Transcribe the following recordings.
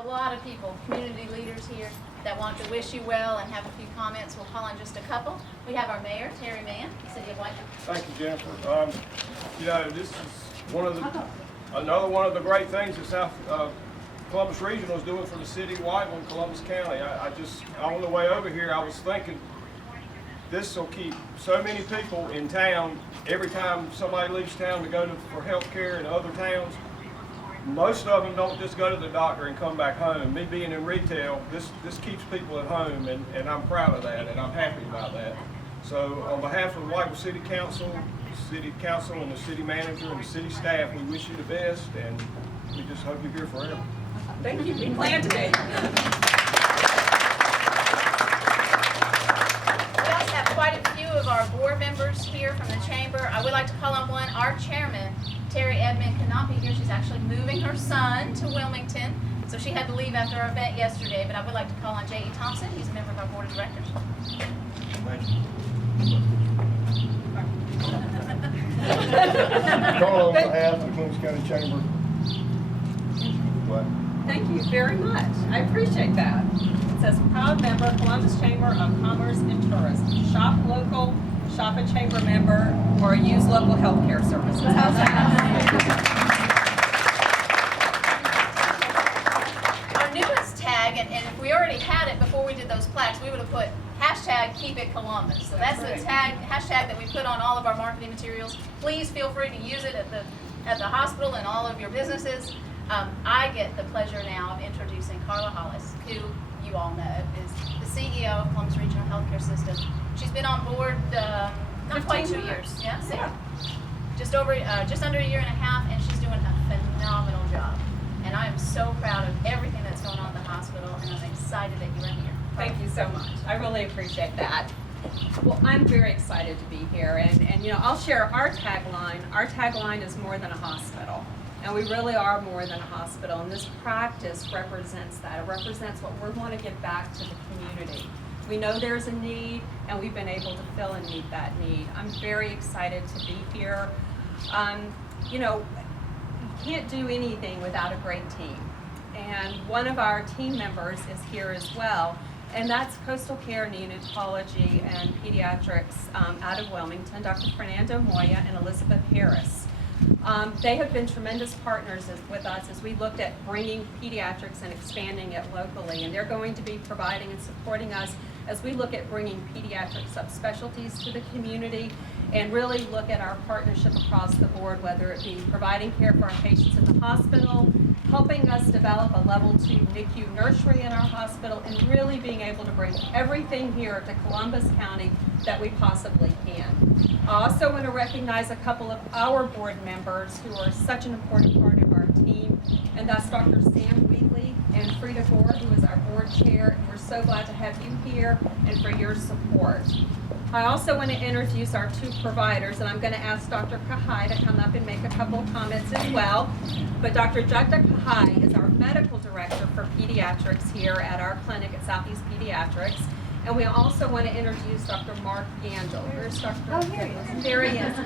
a lot of people, community leaders here, that want to wish you well and have a few comments. We'll call on just a couple. We have our mayor, Terry Mann, City of Whiteville. Thank you, Jennifer. This is another one of the great things that South Columbus Regional is doing for the city of Whiteville and Columbus County. On the way over here, I was thinking this will keep so many people in town. Every time somebody leaves town to go for health care in other towns, most of them don't just go to the doctor and come back home. Me being in retail, this keeps people at home, and I'm proud of that, and I'm happy about that. So on behalf of the Whiteville City Council and the city manager and the city staff, we wish you the best, and we just hope you're here forever. Thank you. We plan to be. We also have quite a few of our board members here from the chamber. I would like to call on one, our chairman, Terry Edmond, cannot be here. She's actually moving her son to Wilmington, so she had to leave after our event yesterday, but I would like to call on J.E. Thompson. He's a member of our board of directors. Thank you. Call on behalf of the Columbus County Chamber. Thank you very much. I appreciate that. It says proud member, Columbus Chamber of Commerce and Tourism. Shop local, shop a chamber member, or use local health care services. How's that? Our newest tag, and if we already had it before we did those plaques, we would have put hashtag Keep It Columbus. So that's the hashtag that we put on all of our marketing materials. Please feel free to use it at the hospital and all of your businesses. I get the pleasure now of introducing Carla Hollis, who you all know is the CEO of Columbus Regional Healthcare System. She's been on board not quite 2 years. Yeah. Just under a year and a half, and she's doing a phenomenal job. And I am so proud of everything that's going on at the hospital, and I'm excited that you're here. Thank you so much. I really appreciate that. Well, I'm very excited to be here, and I'll share our tagline. Our tagline is more than a hospital. And we really are more than a hospital, and this practice represents that. It represents what we want to give back to the community. We know there's a need, and we've been able to fill and meet that need. I'm very excited to be here. You can't do anything without a great team. And one of our team members is here as well, and that's Coastal Care Neonatology and Pediatrics out of Wilmington, Dr. Fernando Moya and Elizabeth Harris. They have been tremendous partners with us as we looked at bringing pediatrics and expanding it locally, and they're going to be providing and supporting us as we look at bringing pediatric subspecialties to the community and really look at our partnership across the board, whether it be providing care for our patients in the hospital, helping us develop a level 2 NICU nursery in our hospital, and really being able to bring everything here to Columbus County that we possibly can. I also want to recognize a couple of our board members who are such an important part of our team, and that's Dr. Sam Wheatley and Frida Gore, who is our board chair, and we're so glad to have you here and for your support. I also want to introduce our two providers, and I'm going to ask Dr. Kahai to come up and make a couple of comments as well. But Dr. Jagda Kahai is our medical director for pediatrics here at our clinic at Southeast Pediatrics. And we also want to introduce Dr. Mark Gandel. Where's Dr. Oh, here he is. There he is,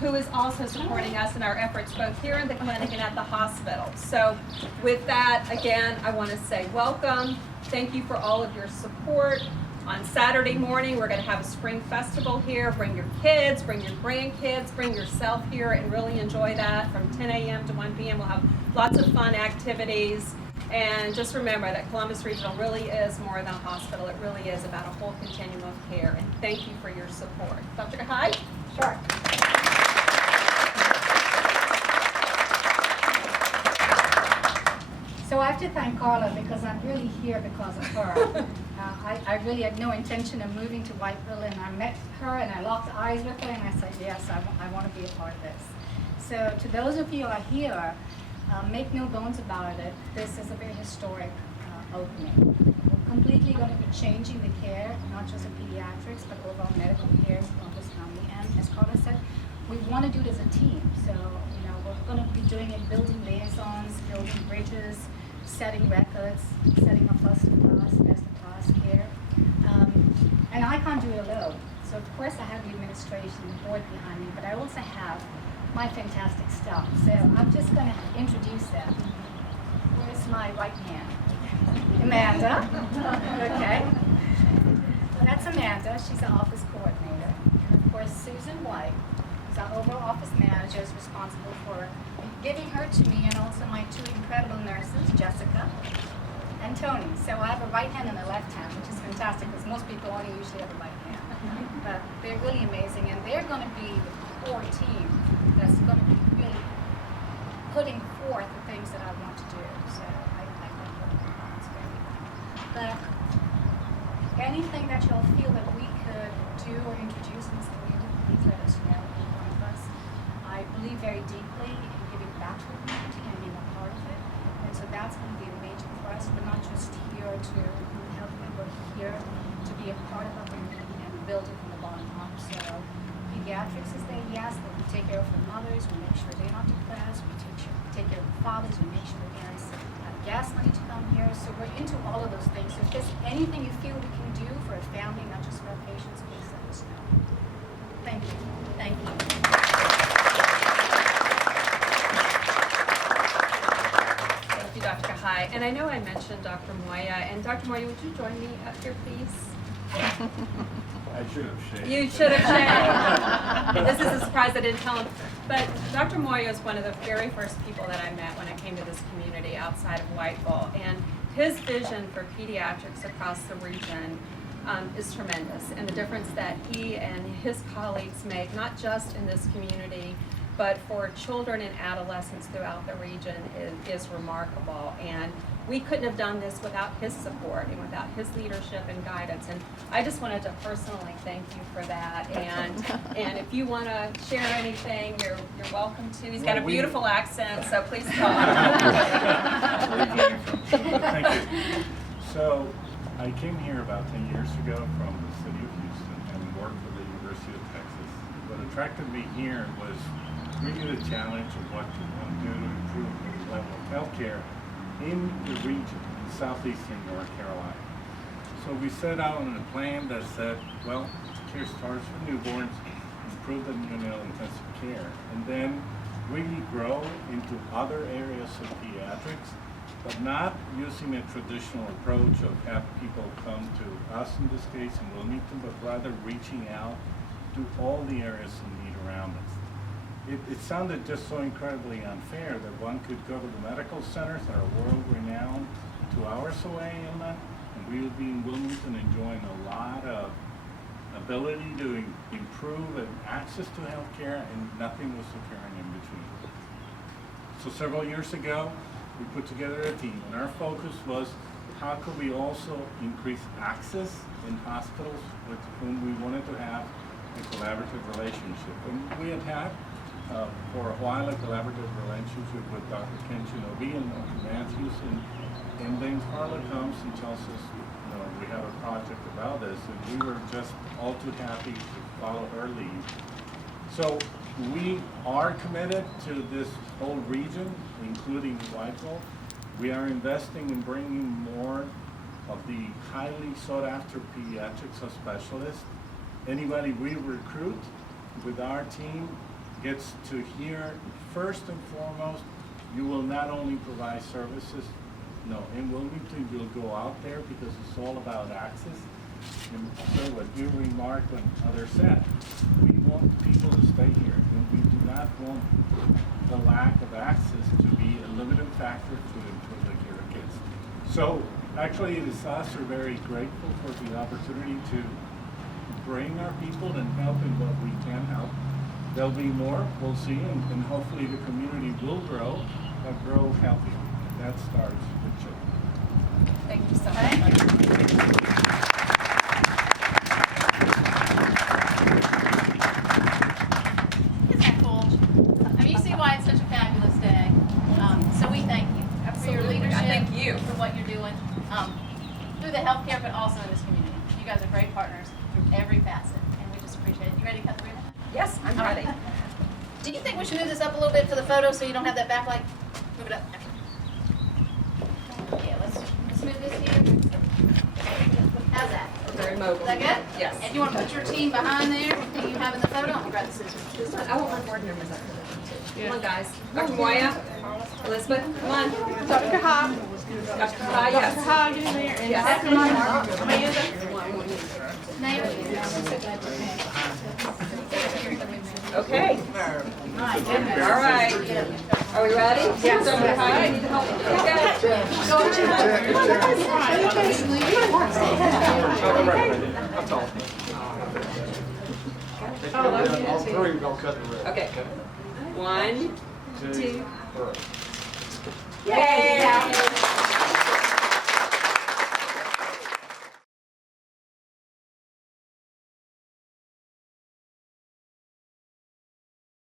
who is also supporting us in our efforts both here in the clinic and at the hospital. So with that, again, I want to say welcome. Thank you for all of your support. On Saturday morning, we're going to have a spring festival here. Bring your kids, bring your grandkids, bring yourself here and really enjoy that from 10 a.m. to 1 p.m. We'll have lots of fun activities. And just remember that Columbus Regional really is more than a hospital. It really is about a whole continuum of care. And thank you for your support. Dr. Kahai? Sure. So I have to thank Carla because I'm really here because of her. I really had no intention of moving to Whiteville, and I met her and I locked eyes with her and I said, yes, I want to be a part of this. So to those of you who are here, make no bones about it, this is a very historic opening. We're completely going to be changing the care, not just of pediatrics, but overall medical care in Columbus County. And as Carla said, we want to do it as a team. So, we're going to be doing it, building liaisons, building bridges, setting records, setting up first-class, best-in-class care. And I can't do it alone. So, of course, I have the administration, the board behind me, but I also have my fantastic staff. So I'm just going to introduce them. Where's my right hand? Amanda. Okay. So that's Amanda. She's our office coordinator. And of course, Susan White, who's our overall office manager, is responsible for giving her to me, and also my two incredible nurses, Jessica and Tony. So I have a right hand and a left hand, which is fantastic because most people only usually have a right hand. But they're really amazing, and they're going to be the core team that's going to be really putting forth the things that I want to do. So I think that's great. But anything that y'all feel that we could do or introduce in this community, please let us know, each one of us. I believe very deeply in giving back to the community and being a part of it. And so that's going to be a major for us. We're not just here to help them, we're here to be a part of our community and build it from the bottom up. So pediatrics is there, yes, but we take care of the mothers, we make sure they're not depressed, we take care of the fathers, we make sure the parents have gas money to come here. So we're into all of those things. So if there's anything you feel we can do for a family, not just for our patients, please let us know. Thank you. Thank you. Thank you, Dr. Kahai. And I know I mentioned Dr. Moya. And Dr. Moya, would you join me up here, please? I should have shaved. You should have shared. This is a surprise, I didn't tell him. But Dr. Moya is one of the very first people that I met when I came to this community outside of Whiteville. And his vision for pediatrics across the region is tremendous. And the difference that he and his colleagues make, not just in this community, but for children and adolescents throughout the region is remarkable. And we couldn't have done this without his support and without his leadership and guidance. And I just wanted to personally thank you for that. And if you want to share anything, you're welcome to. He's got a beautiful accent, so please talk. Thank you. So I came here about 10 years ago from the city of Houston and worked for the University of Texas. What attracted me here was really the challenge of what you want to do to improve the level of healthcare in the region, in southeastern North Carolina. So we set out on a plan that said, well, care starts for newborns, improve the neonatal intensive care, and then really grow into other areas of pediatrics, but not using a traditional approach of have people come to us in this case in Wilmington, but rather reaching out to all the areas in need around us. It sounded just so incredibly unfair that one could go to the medical centers that are world-renowned 2 hours away inland, and we would be in Wilmington enjoying a lot of ability to improve and access to healthcare, and nothing was occurring in between. So several years ago, we put together a team, and our focus was how could we also increase access in hospitals with whom we wanted to have a collaborative relationship. And we had for a while a collaborative relationship with Dr. Ken Shinobi and Dr. Matthews, and then Carla comes and tells us, you know, we have a project about this, and we were just all too happy to follow her lead. So we are committed to this whole region, including Whiteville. We are investing in bringing more of the highly sought after pediatrics specialists. Anybody we recruit with our team gets to hear, first and foremost, you will not only provide services, no, in Wilmington you'll go out there because it's all about access. And so what you remarked when others said, we want people to stay here, and we do not want the lack of access to be a limiting factor to improve the care of kids. So actually it is us who are very grateful for the opportunity to bring our people and help in what we can help. There'll be more, we'll see, and hopefully the community will grow, but grow healthy. And that starts with children. Thank you so much. Isn't that cool? I mean, you see why it's such a fabulous day. So we thank you for your Absolutely. leadership. I thank you. For what you're doing through the healthcare, but also in this community. You guys are great partners through every facet, and we just appreciate it. You ready to cut the ribbon? Yes, I'm ready. Do you think we should move this up a little bit for the photo so you don't have that backlight? Move it up. Yeah, let's move this here. How's that? Very mobile. Is that good? Yes. And you want to put your team behind there that you have in the photo? I'm going to grab the scissors. I want my board members up for this one too. Come on, guys. Dr. Moya, Elizabeth, come on. Dr. Hogg. Dr. Kai, yes. Dr. Hogg in there. And Yes. Amanda. Okay. All right. Are we ready? Yes. Dr. Kai, I need help. All three, we're gonna cut the red. Okay. 1, 2. Three. Yay!